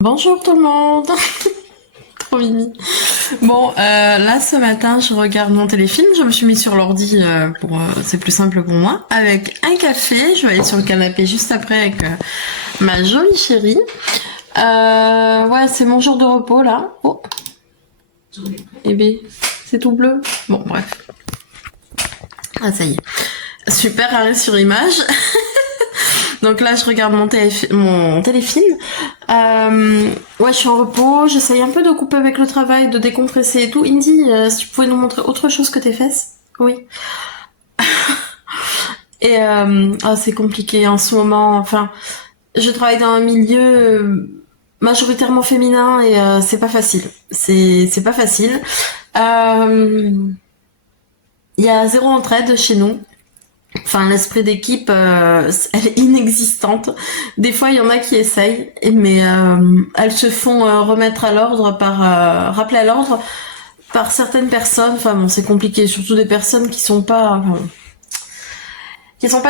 Bonjour tout le monde. Trop mimi. Bon, là ce matin, je regarde mon téléfilm. Je me suis mis sur l'ordi pour c'est plus simple pour moi. Avec un café, je vais aller sur le canapé juste après avec ma jolie chérie. Ouais, c'est mon jour de repos là. Oh, eh bien, c'est tout bleu. Bon, bref. Ah, ça y est. Super arrêt sur image. Donc là, je regarde mon téléfilm. Ouais, je suis en repos. J'essaye un peu de couper avec le travail, de décompresser et tout. Indy, si tu pouvais nous montrer autre chose que tes fesses. Oui. Et c'est compliqué en ce moment. Enfin, je travaille dans un milieu majoritairement féminin et c'est pas facile. C'est pas facile. Il y a zéro entraide chez nous. Enfin, l'esprit d'équipe, elle est inexistante. Des fois, il y en a qui essayent, mais elles se font remettre à l'ordre rappeler à l'ordre par certaines personnes. Enfin bon, c'est compliqué, surtout des personnes qui sont pas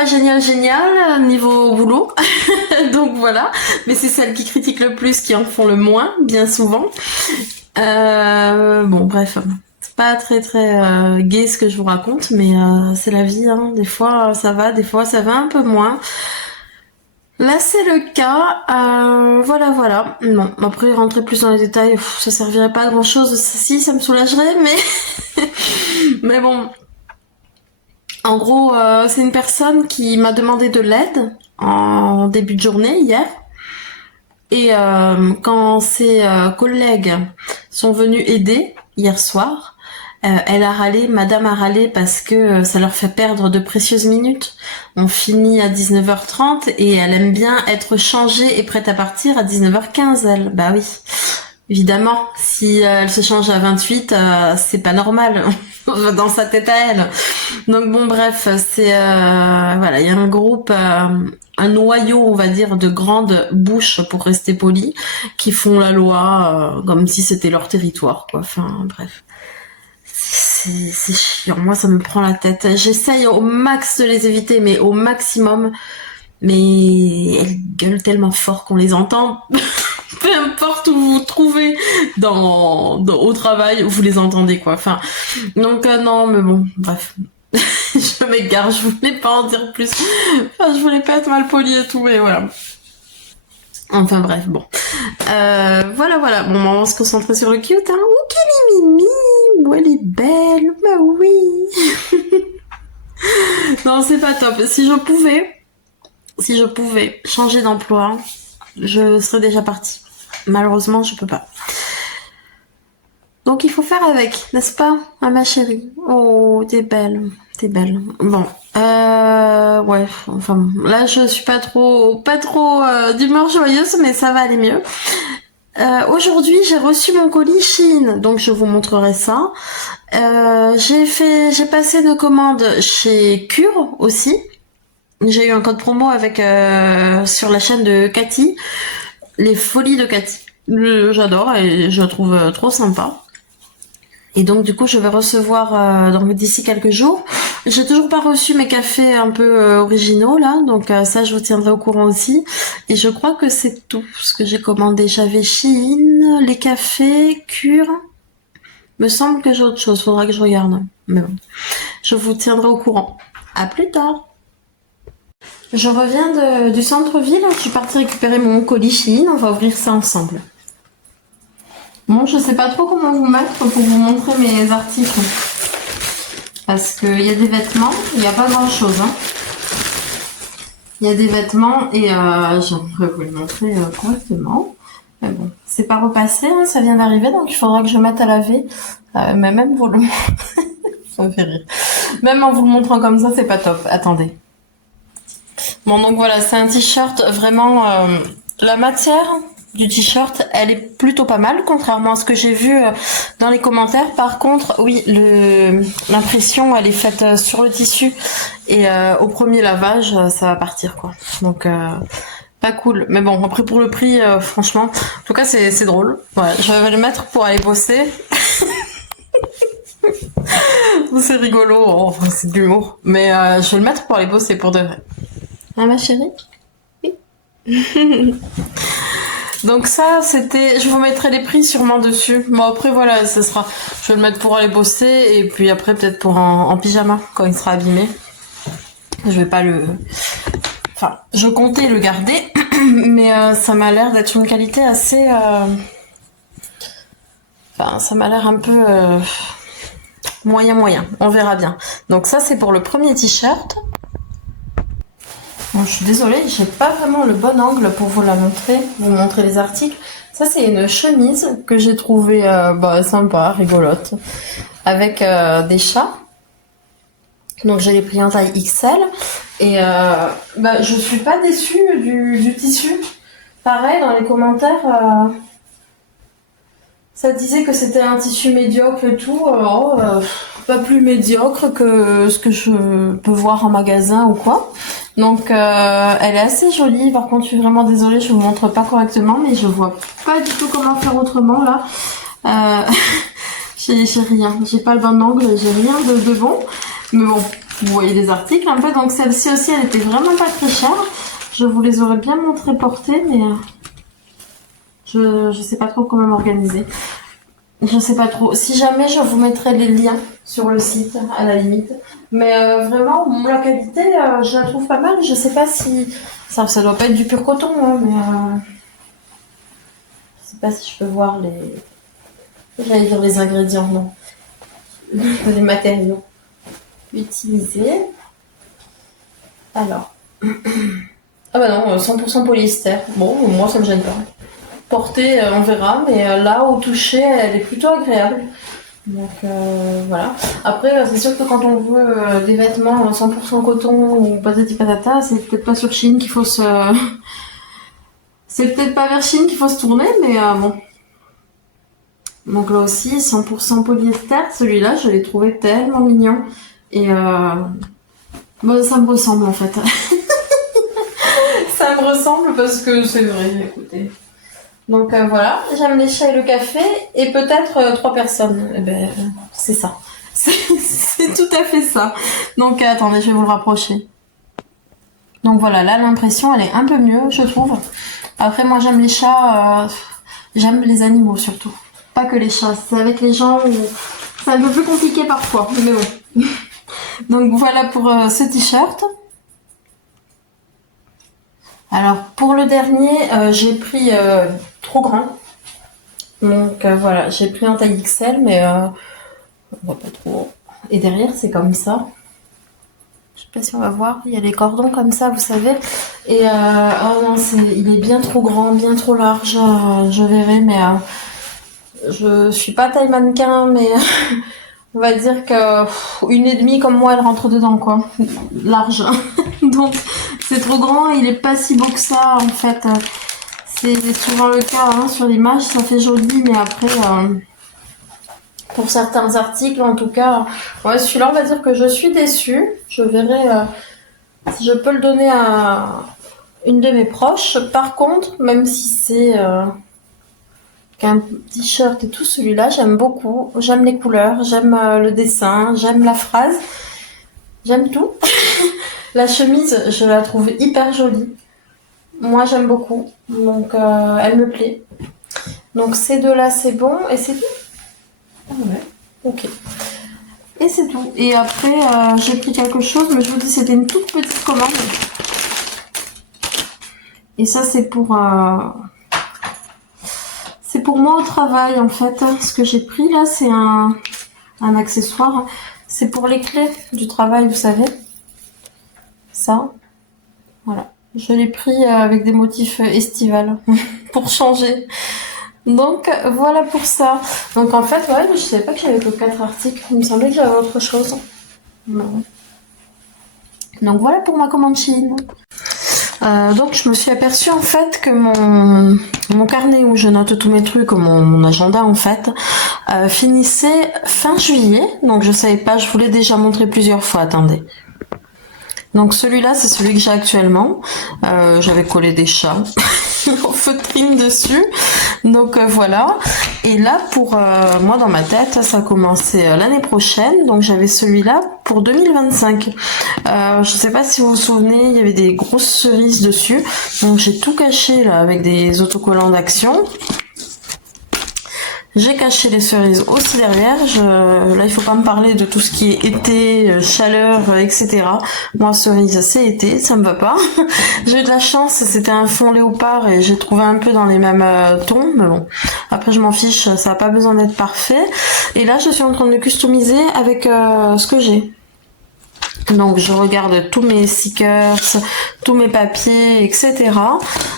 géniales niveau boulot. Donc voilà. Mais c'est celles qui critiquent le plus qui en font le moins, bien souvent. Bon, bref. Pas très gai ce que je vous raconte, mais c'est la vie, hein. Des fois ça va, des fois ça va un peu moins. Là c'est le cas, voilà. Non, après rentrer plus dans les détails, ça servirait pas à grand chose. Si, ça me soulagerait, mais mais bon. En gros, c'est une personne qui m'a demandé de l'aide en début de journée hier. Et quand ses collègues sont venus aider hier soir, Madame a râlé parce que ça leur fait perdre de précieuses minutes. On finit à 19h30 et elle aime bien être changée et prête à partir à 19h15, elle. Bah oui, évidemment, si elle se change à 28, c'est pas normal dans sa tête à elle. Donc bon, bref, c'est voilà, il y a un groupe, un noyau, on va dire, de grandes bouches, pour rester poli, qui font la loi comme si c'était leur territoire, quoi. Enfin bref. C'est chiant, moi ça me prend la tête. J'essaye au max de les éviter, mais au maximum. Mais elles gueulent tellement fort qu'on les entend. Peu importe où vous vous trouvez au travail, vous les entendez, quoi. Enfin, donc non, mais bon, bref. Je m'égare, je voulais pas en dire plus. Enfin, je voulais pas être mal poli et tout, mais voilà. Enfin bref, bon. Voilà. Bon, on va se concentrer sur le cute, hein. Oh, quelle est Mimi. Oh, elle est belle. Bah oui. Non, c'est pas top. Si je pouvais changer d'emploi, je serais déjà partie. Malheureusement, je peux pas. Donc il faut faire avec, n'est-ce pas, ah, ma chérie? Oh, t'es belle. Bon, ouais, enfin, bon. Là, je suis pas trop d'humeur joyeuse, mais ça va aller mieux. Aujourd'hui, j'ai reçu mon colis Shein, donc je vous montrerai ça. J'ai passé une commande chez Cure aussi. J'ai eu un code promo avec sur la chaîne de Cathy, les folies de Cathy. J'adore et je la trouve trop sympa. Et donc du coup, je vais recevoir donc d'ici quelques jours. J'ai toujours pas reçu mes cafés un peu originaux là, donc ça je vous tiendrai au courant aussi. Et je crois que c'est tout ce que j'ai commandé. J'avais Shein, les cafés, Cure. Me semble que j'ai autre chose, faudra que je regarde. Mais bon, je vous tiendrai au courant. À plus tard. Je reviens du centre-ville. Je suis partie récupérer mon colis Shein. On va ouvrir ça ensemble. Bon, je sais pas trop comment vous mettre pour vous montrer mes articles. Parce qu'il y a des vêtements, il n'y a pas grand chose. Hein. Il y a des vêtements et j'aimerais vous les montrer correctement. Mais bon, c'est pas repassé, hein, ça vient d'arriver, donc il faudra que je mette à laver. Mais même vous le ça me fait rire. Même en vous le montrant comme ça, c'est pas top. Attendez. Bon, donc voilà, c'est un t-shirt vraiment... la matière du t-shirt, elle est plutôt pas mal, contrairement à ce que j'ai vu dans les commentaires. Par contre, oui, l'impression, elle est faite sur le tissu et au premier lavage, ça va partir, quoi. Donc, pas cool. Mais bon, après pour le prix, franchement, en tout cas, c'est drôle. Ouais, je vais le mettre pour aller bosser. C'est rigolo, enfin, c'est de l'humour. Mais je vais le mettre pour aller bosser pour de vrai. Hein, ma chérie? Oui. Donc ça, c'était... Je vous mettrai les prix sûrement dessus. Bon, après, voilà, ça sera... Je vais le mettre pour aller bosser, et puis après, peut-être pour en pyjama, quand il sera abîmé. Je vais pas le... Enfin, je comptais le garder, mais ça m'a l'air d'être une qualité assez... Enfin, ça m'a l'air un peu... moyen. On verra bien. Donc ça, c'est pour le premier t-shirt. Bon, je suis désolée, j'ai pas vraiment le bon angle pour vous la montrer, vous montrer les articles. Ça, c'est une chemise que j'ai trouvée sympa, rigolote, avec des chats. Donc, je l'ai pris en taille XL. Et je suis pas déçue du tissu. Pareil, dans les commentaires, ça disait que c'était un tissu médiocre et tout. Pas plus médiocre que ce que je peux voir en magasin ou quoi. Donc elle est assez jolie. Par contre, je suis vraiment désolée, je vous montre pas correctement, mais je vois pas du tout comment faire autrement là. J'ai rien, j'ai pas le bon angle, j'ai rien de bon. Mais bon, vous voyez les articles un peu. Donc celle-ci aussi, elle était vraiment pas très chère. Je vous les aurais bien montré portées, mais je sais pas trop comment m'organiser. Je sais pas trop. Si jamais, je vous mettrai les liens sur le site, à la limite. Mais vraiment, la qualité, je la trouve pas mal. Je sais pas si... Ça doit pas être du pur coton, hein, mais... je sais pas si je peux voir les... J'allais dire les ingrédients, non. Les matériaux utilisés. Alors... Ah bah non, 100% polyester. Bon, moi, ça me gêne pas. Portée, on verra, mais là, au toucher, elle est plutôt agréable. Donc voilà. Après, c'est sûr que quand on veut des vêtements 100% coton ou patati patata, c'est peut-être pas sur Chine qu'il faut se... c'est peut-être pas vers Chine qu'il faut se tourner, mais bon. Donc là aussi, 100% polyester. Celui-là, je l'ai trouvé tellement mignon. Et ça me ressemble en fait. Ça me ressemble parce que c'est vrai, écoutez. Donc voilà, j'aime les chats et le café, et peut-être 3 personnes. Eh ben, c'est ça. C'est tout à fait ça. Donc attendez, je vais vous le rapprocher. Donc voilà, là l'impression elle est un peu mieux, je trouve. Après moi j'aime les chats, j'aime les animaux surtout. Pas que les chats, c'est avec les gens où c'est un peu plus compliqué parfois, mais bon. Donc voilà pour ce t-shirt. Alors pour le dernier, j'ai pris trop grand. Donc voilà, j'ai pris en taille XL, mais on voit pas trop. Et derrière c'est comme ça. Je sais pas si on va voir, il y a les cordons comme ça, vous savez. Et oh non, il est bien trop grand, bien trop large. Je verrai, mais je suis pas taille mannequin, mais on va dire que 1,5 comme moi, elle rentre dedans, quoi. Large. Donc c'est trop grand, il est pas si beau que ça en fait. C'est souvent le cas hein, sur l'image, ça fait joli, mais après pour certains articles en tout cas, ouais, celui-là on va dire que je suis déçue. Je verrai si je peux le donner à une de mes proches. Par contre, même si c'est qu'un t-shirt et tout, celui-là j'aime beaucoup. J'aime les couleurs, j'aime le dessin, j'aime la phrase, j'aime tout. La chemise, je la trouve hyper jolie. Moi, j'aime beaucoup. Donc, elle me plaît. Donc, ces deux-là, c'est bon. Et c'est tout. Ah ouais. Ok. Et c'est tout. Et après, j'ai pris quelque chose. Mais je vous dis, c'était une toute petite commande. Et ça, c'est pour... c'est pour moi au travail, en fait. Ce que j'ai pris, là, c'est un accessoire. C'est pour les clés du travail, vous savez. Ça. Voilà. Je l'ai pris avec des motifs estivales pour changer. Donc voilà pour ça. Donc en fait, ouais, je savais pas que j'avais que 4 articles. Il me semblait que j'avais autre chose. Non. Donc voilà pour ma commande Chine. Donc je me suis aperçue en fait que mon carnet où je note tous mes trucs, mon agenda en fait, finissait fin juillet. Donc je savais pas, je vous l'ai déjà montré plusieurs fois. Attendez. Donc celui-là, c'est celui que j'ai actuellement. J'avais collé des chats en feutrine dessus. Donc voilà. Et là, pour moi, dans ma tête, ça a commencé l'année prochaine. Donc j'avais celui-là pour 2025. Je sais pas si vous vous souvenez, il y avait des grosses cerises dessus. Donc j'ai tout caché là avec des autocollants d'Action. J'ai caché les cerises aussi derrière. Là, il faut pas me parler de tout ce qui est été, chaleur, etc. Moi, cerise, c'est été, ça me va pas. J'ai eu de la chance, c'était un fond léopard et j'ai trouvé un peu dans les mêmes tons, mais bon. Après, je m'en fiche, ça a pas besoin d'être parfait. Et là, je suis en train de customiser avec ce que j'ai. Donc je regarde tous mes stickers, tous mes papiers, etc.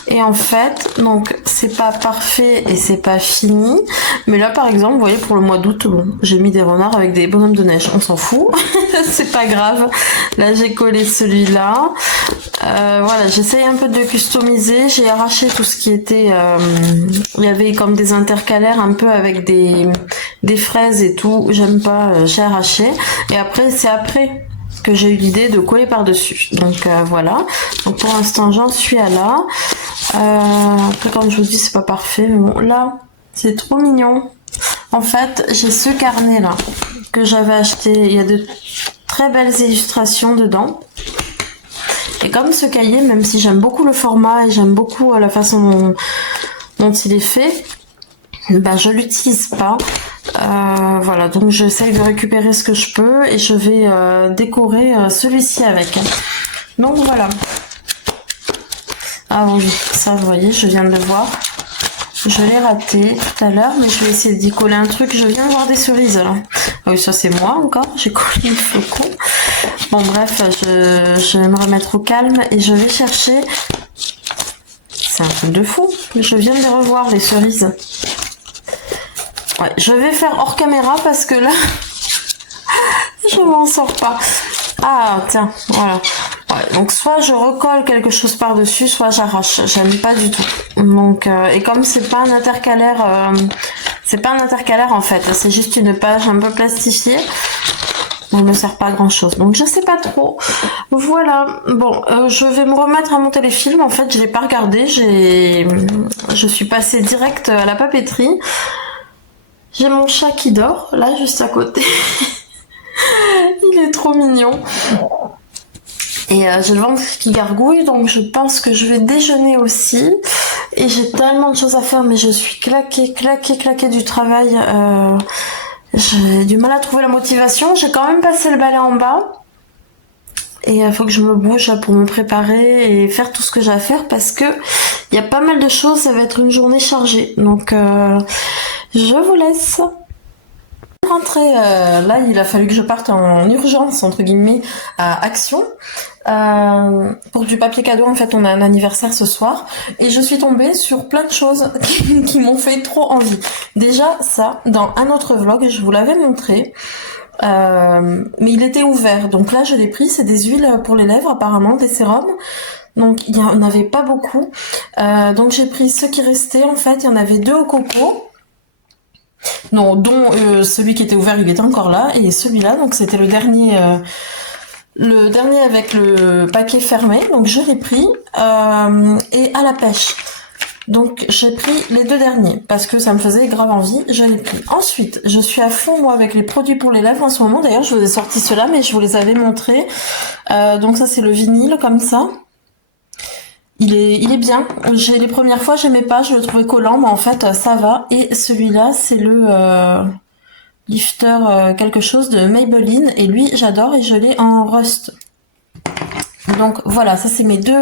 Et en fait, donc c'est pas parfait et c'est pas fini. Mais là par exemple, vous voyez pour le mois d'août, bon, j'ai mis des renards avec des bonhommes de neige. On s'en fout, c'est pas grave. Là j'ai collé celui-là. Voilà, j'essaye un peu de customiser. J'ai arraché tout ce qui était... il y avait comme des intercalaires un peu avec des fraises et tout. J'aime pas, j'ai arraché. Et après, c'est après que j'ai eu l'idée de coller par-dessus. Donc voilà. Donc pour l'instant, j'en suis à là. Après, comme je vous dis, c'est pas parfait. Mais bon, là, c'est trop mignon. En fait, j'ai ce carnet-là que j'avais acheté. Il y a de très belles illustrations dedans. Et comme ce cahier, même si j'aime beaucoup le format et j'aime beaucoup la façon dont il est fait, bah, je l'utilise pas. Voilà, donc j'essaye de récupérer ce que je peux et je vais décorer celui-ci avec. Donc voilà. Ah oui, ça vous voyez, je viens de le voir. Je l'ai raté tout à l'heure, mais je vais essayer d'y coller un truc. Je viens de voir des cerises là. Ah oui, ça c'est moi encore, j'ai collé le flocon. Bon bref, je vais me remettre au calme et je vais chercher... C'est un truc de fou, mais je viens de les revoir les cerises. Ouais, je vais faire hors caméra parce que là, je m'en sors pas. Ah, tiens, voilà. Ouais, donc soit je recolle quelque chose par-dessus, soit j'arrache. J'aime pas du tout. Donc, et comme c'est pas un intercalaire, en fait, c'est juste une page un peu plastifiée. On ne sert pas à grand chose, donc je sais pas trop. Voilà, bon, je vais me remettre à monter les films. En fait, je l'ai pas regardé. Je suis passée direct à la papeterie. J'ai mon chat qui dort, là, juste à côté. Il est trop mignon. Et j'ai le ventre qui gargouille, donc je pense que je vais déjeuner aussi. Et j'ai tellement de choses à faire, mais je suis claquée du travail. J'ai du mal à trouver la motivation. J'ai quand même passé le balai en bas. Et il faut que je me bouge pour me préparer et faire tout ce que j'ai à faire parce que il y a pas mal de choses, ça va être une journée chargée. Donc je vous laisse. Rentrer, là il a fallu que je parte en urgence entre guillemets à Action pour du papier cadeau. En fait on a un anniversaire ce soir et je suis tombée sur plein de choses qui m'ont fait trop envie. Déjà ça, dans un autre vlog je vous l'avais montré, mais il était ouvert, donc là je l'ai pris. C'est des huiles pour les lèvres apparemment, des sérums. Donc il y en avait pas beaucoup, donc j'ai pris ceux qui restaient. En fait il y en avait 2 au coco. Non, dont celui qui était ouvert, il était encore là, et celui-là, donc c'était le dernier avec le paquet fermé, donc je l'ai pris, et à la pêche. Donc j'ai pris les 2 derniers, parce que ça me faisait grave envie, je l'ai pris. Ensuite, je suis à fond, moi, avec les produits pour les lèvres en ce moment. D'ailleurs, je vous ai sorti ceux-là, mais je vous les avais montrés. Donc ça, c'est le vinyle, comme ça. Il est bien. Les premières fois, j'aimais pas, je le trouvais collant, mais en fait, ça va. Et celui-là, c'est le lifter quelque chose de Maybelline. Et lui, j'adore et je l'ai en rust. Donc voilà, ça c'est mes 2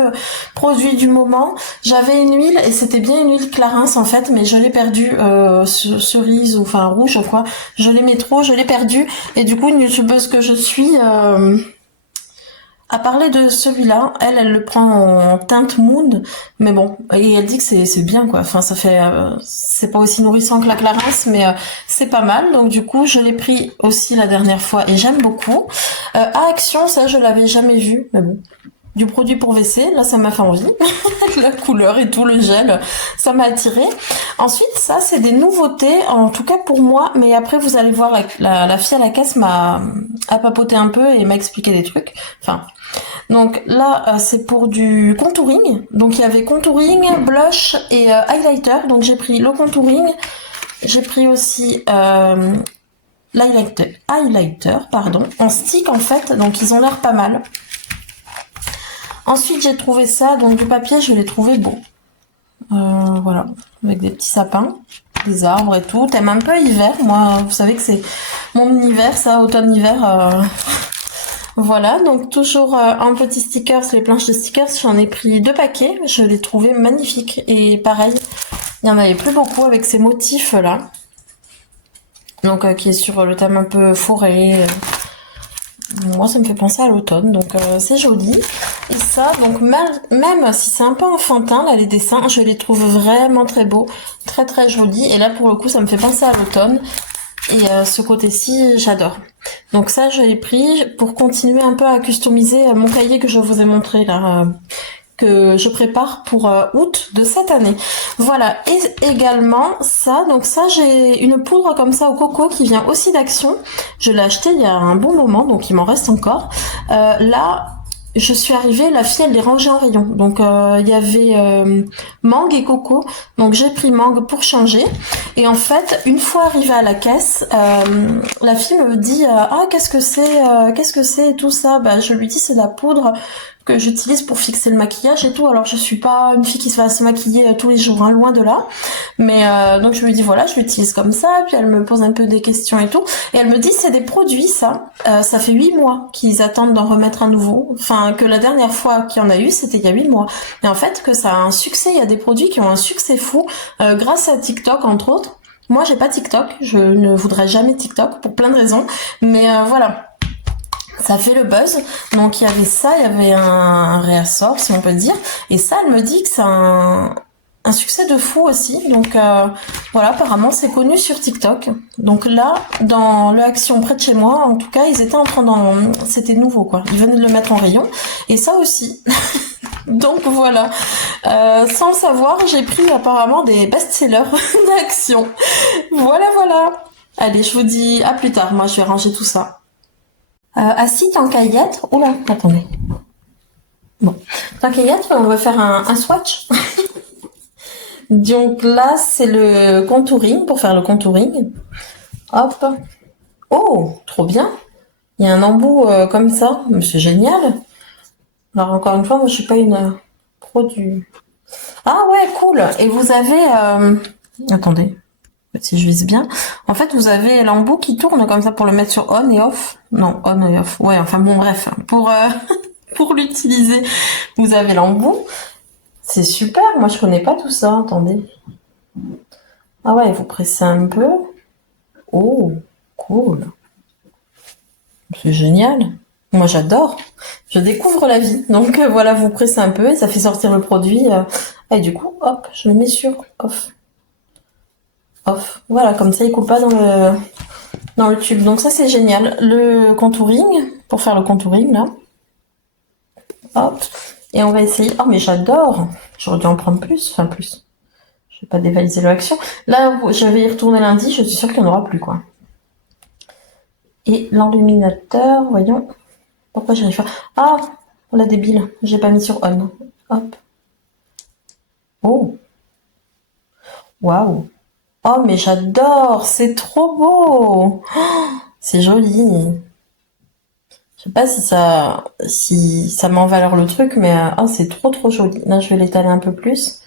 produits du moment. J'avais une huile et c'était bien une huile Clarins en fait, mais je l'ai perdue, cerise ou enfin rouge, je crois. Je l'aimais trop, je l'ai perdue. Et du coup, une youtubeuse que je suis... a parlé de celui-là. Elle le prend en teinte Moon, mais bon, et elle dit que c'est bien quoi. Enfin, ça fait, c'est pas aussi nourrissant que la Clarins, mais c'est pas mal. Donc du coup, je l'ai pris aussi la dernière fois et j'aime beaucoup. À Action, ça je l'avais jamais vu, mais bon. Du produit pour WC, là ça m'a fait envie. La couleur et tout, le gel, ça m'a attiré. Ensuite, ça c'est des nouveautés, en tout cas pour moi, mais après vous allez voir, la fille à la caisse a papoté un peu et m'a expliqué des trucs. Enfin, Donc là, c'est pour du contouring. Donc il y avait contouring, blush et highlighter. Donc j'ai pris le contouring. J'ai pris aussi highlighter, pardon, en stick en fait. Donc ils ont l'air pas mal. Ensuite j'ai trouvé ça. Donc du papier, je l'ai trouvé beau. Voilà, avec des petits sapins, des arbres et tout. Thème un peu hiver. Moi, vous savez que c'est mon univers, ça, automne-hiver. Voilà, donc toujours un petit stickers, les planches de stickers, j'en ai pris 2 paquets, je les trouvais magnifiques. Et pareil, il y en avait plus beaucoup avec ces motifs là. Donc qui est sur le thème un peu forêt. Moi ça me fait penser à l'automne, donc c'est joli. Et ça, donc même si c'est un peu enfantin là les dessins, je les trouve vraiment très beaux, très très jolis. Et là pour le coup ça me fait penser à l'automne. Et ce côté-ci, j'adore. Donc ça, je l'ai pris pour continuer un peu à customiser mon cahier que je vous ai montré là, que je prépare pour août de cette année. Voilà, et également ça, donc ça, j'ai une poudre comme ça au coco qui vient aussi d'Action. Je l'ai acheté il y a un bon moment, donc il m'en reste encore. Là, je suis arrivée, la fille elle les rangeait en rayon. Donc il y avait mangue et coco. Donc j'ai pris mangue pour changer. Et en fait, une fois arrivée à la caisse, la fille me dit ah qu'est-ce que c'est et tout ça. Bah je lui dis c'est la poudre que j'utilise pour fixer le maquillage et tout. Alors je suis pas une fille qui se va se maquiller tous les jours, hein, loin de là. Mais donc je lui dis voilà, je l'utilise comme ça. Puis elle me pose un peu des questions et tout. Et elle me dit c'est des produits ça. Ça fait 8 mois qu'ils attendent d'en remettre un nouveau. Enfin que la dernière fois qu'il y en a eu c'était il y a 8 mois. Et en fait que ça a un succès. Il y a des produits qui ont un succès fou grâce à TikTok entre autres. Moi j'ai pas TikTok. Je ne voudrais jamais TikTok pour plein de raisons. Mais voilà. Ça fait le buzz, donc il y avait ça, il y avait un réassort si on peut dire, et ça elle me dit que c'est un succès de fou aussi, donc voilà, apparemment c'est connu sur TikTok. Donc là, dans le Action près de chez moi, en tout cas, ils étaient en train c'était nouveau quoi, ils venaient de le mettre en rayon, et ça aussi. Donc voilà, sans le savoir, j'ai pris apparemment des best-sellers d'Action. Voilà, voilà. Allez, je vous dis à plus tard, moi je vais ranger tout ça. Assis, tant qu'à y être. Oula, attendez. Bon, tant qu'à y être, on va faire un swatch. Donc là, c'est le contouring, pour faire le contouring. Hop. Oh, trop bien. Il y a un embout comme ça. Mais c'est génial. Alors encore une fois, moi je suis pas une pro du... Ah ouais, cool. Et vous avez... Attendez. Si je vise bien. En fait, vous avez l'embout qui tourne comme ça pour le mettre sur on et off. Non, on et off. Ouais, enfin bon, bref. Pour l'utiliser, vous avez l'embout. C'est super. Moi, je connais pas tout ça. Attendez. Ah ouais, vous pressez un peu. Oh, cool. C'est génial. Moi, j'adore. Je découvre la vie. Donc, voilà, vous pressez un peu et ça fait sortir le produit. Et du coup, hop, je le mets sur off. Off. Voilà, comme ça il coule pas dans le tube. Donc ça c'est génial. Le contouring, pour faire le contouring là. Hop. Et on va essayer. Oh mais j'adore. J'aurais dû en prendre plus. Enfin plus. Je vais pas dévaliser l'action. Là, je vais y retourner lundi. Je suis sûre qu'il n'y en aura plus quoi. Et l'enluminateur, voyons. Pourquoi j'arrive pas. Ah, la débile. J'ai pas mis sur on. Hop. Oh. Waouh. Oh, mais j'adore, c'est trop beau. Oh, c'est joli. Je sais pas si ça met en valeur le truc, mais oh, c'est trop trop joli. Là, je vais l'étaler un peu plus,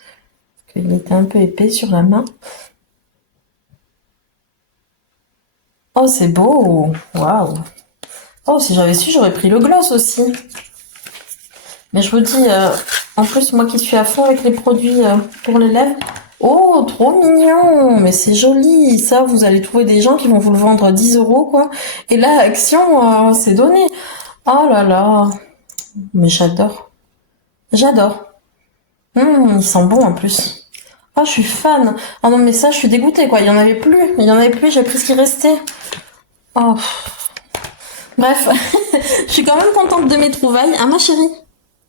parce qu'il était un peu épais sur la main. Oh, c'est beau. Waouh. Oh, si j'avais su, j'aurais pris le gloss aussi. Mais je vous dis, en plus, moi qui suis à fond avec les produits pour les lèvres, oh, trop mignon, mais c'est joli. Ça, vous allez trouver des gens qui vont vous le vendre 10 € quoi. Et là, Action, c'est donné. Oh là là, mais j'adore. J'adore. Il sent bon en plus. Ah, je suis fan. Ah non, mais ça, je suis dégoûtée quoi. Il y en avait plus. J'ai pris ce qui restait. Oh. Bref, je suis quand même contente de mes trouvailles. Ah, ma chérie.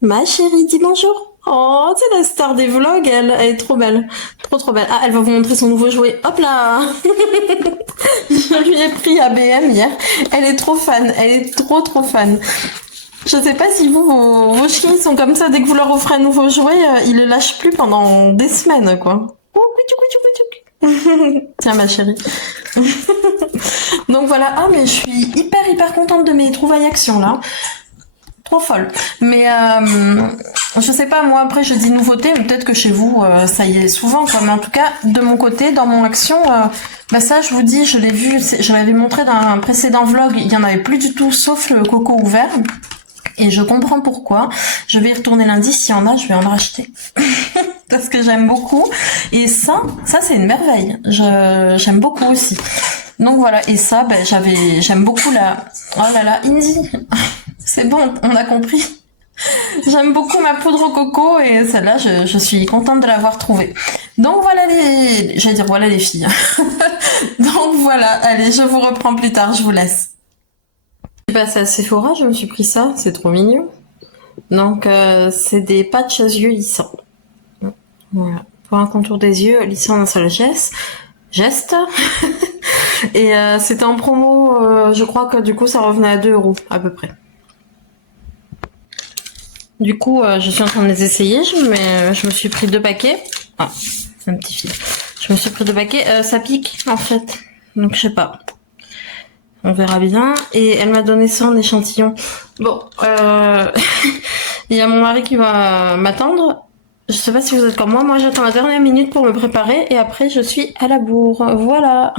Ma chérie, dis bonjour. Oh, c'est la star des vlogs, elle est trop belle. Trop trop belle. Ah, elle va vous montrer son nouveau jouet. Hop là. Je lui ai pris à BM hier. Elle est trop fan. Elle est trop trop fan. Je sais pas si vos chiens ils sont comme ça, dès que vous leur offrez un nouveau jouet, ils le lâchent plus pendant des semaines, quoi. Oh, couitou, couitou, couitou. Tiens, ma chérie. Donc voilà. Ah, mais je suis hyper contente de mes trouvailles actions, là. Trop folle. Mais je sais pas, moi après je dis nouveauté, mais peut-être que chez vous ça y est souvent quoi. Mais en tout cas, de mon côté, dans mon action, bah ça je vous dis, je l'ai vu, je l'avais montré dans un précédent vlog, il y en avait plus du tout sauf le coco ouvert. Et je comprends pourquoi. Je vais y retourner lundi, s'il y en a, je vais en racheter. Parce que j'aime beaucoup. Et ça c'est une merveille. J'aime beaucoup aussi. Donc voilà, et ça, ben, j'aime beaucoup la... Oh là là, Indy. C'est bon, on a compris. J'aime beaucoup ma poudre au coco et celle-là, je suis contente de l'avoir trouvée. Donc voilà j'allais dire voilà les filles. Donc voilà, allez, je vous reprends plus tard, je vous laisse. Je suis passée à Sephora, je me suis pris ça, c'est trop mignon. Donc c'est des patchs yeux lissants. Voilà, pour un contour des yeux lissant d'un seul geste. Et c'était en promo, je crois que du coup ça revenait à 2 € à peu près. Du coup, je suis en train de les essayer, je me suis pris 2 paquets. Ah, c'est un petit fil. Je me suis pris 2 paquets, ça pique en fait. Donc je sais pas. On verra bien. Et elle m'a donné ça en échantillon. Bon, il y a mon mari qui va m'attendre. Je sais pas si vous êtes comme moi j'attends la dernière minute pour me préparer et après je suis à la bourre. Voilà.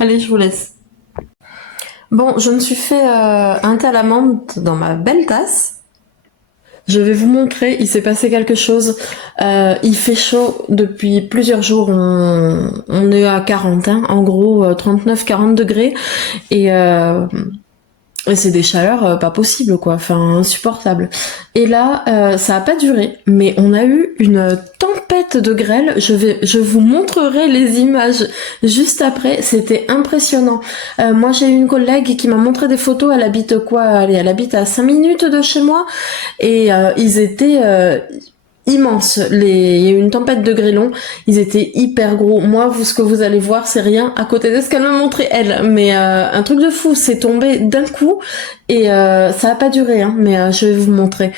Allez, je vous laisse. Bon, je me suis fait un thé à la menthe dans ma belle tasse. Je vais vous montrer, il s'est passé quelque chose. Il fait chaud depuis plusieurs jours. On est à 40, hein, en gros 39-40 degrés. Et c'est des chaleurs pas possibles, quoi. Enfin, insupportables. Et là, ça a pas duré, mais on a eu une tempête de grêle. Je vous montrerai les images juste après. C'était impressionnant. Moi, j'ai eu une collègue qui m'a montré des photos. Elle habite quoi? Allez, elle habite à 5 minutes de chez moi. Et ils étaient immense. Il y a eu une tempête de grêlons. Ils étaient hyper gros. Moi, ce que vous allez voir, c'est rien à côté de ce qu'elle m'a montré elle. Mais un truc de fou. C'est tombé d'un coup et ça a pas duré. Hein, mais je vais vous montrer.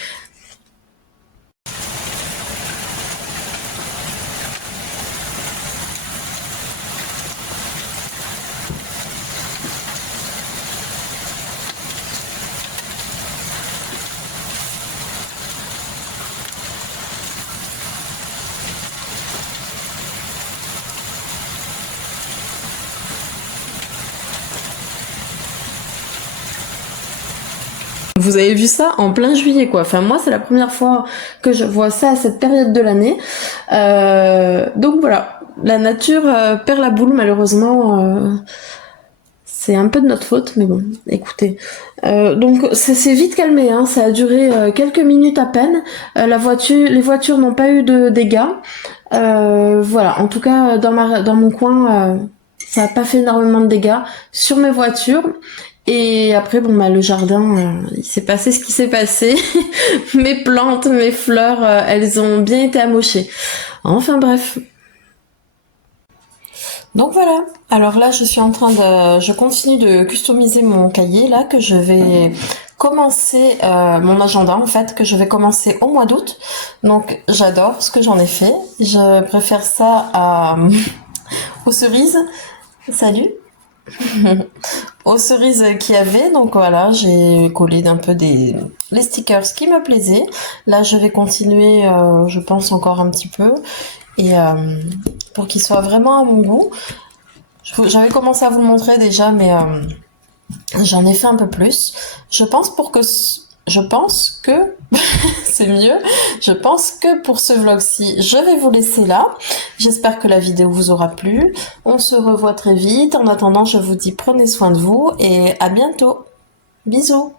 Vous avez vu ça en plein juillet, quoi. Enfin, moi, c'est la première fois que je vois ça à cette période de l'année. Donc voilà, la nature perd la boule, malheureusement. C'est un peu de notre faute, mais bon, écoutez. Donc c'est vite calmé, hein. Ça a duré quelques minutes à peine. Les voitures n'ont pas eu de dégâts. Voilà, en tout cas, dans mon coin, ça n'a pas fait énormément de dégâts sur mes voitures. Et après, bon, bah, le jardin, il s'est passé ce qui s'est passé. Mes plantes, mes fleurs, elles ont bien été amochées. Enfin bref. Donc voilà. Alors là, je continue de customiser mon cahier, là, que je vais commencer, mon agenda, en fait, que je vais commencer au mois d'août. Donc, j'adore ce que j'en ai fait. Je préfère ça aux cerises. Salut. Aux cerises qu'il y avait, donc voilà, j'ai collé un peu les stickers qui me plaisaient. Là, je vais continuer, je pense encore un petit peu, et pour qu'il soit vraiment à mon goût. J'avais commencé à vous le montrer déjà, mais j'en ai fait un peu plus. Je pense que c'est mieux. Je pense que pour ce vlog-ci, je vais vous laisser là. J'espère que la vidéo vous aura plu. On se revoit très vite. En attendant, je vous dis prenez soin de vous et à bientôt. Bisous.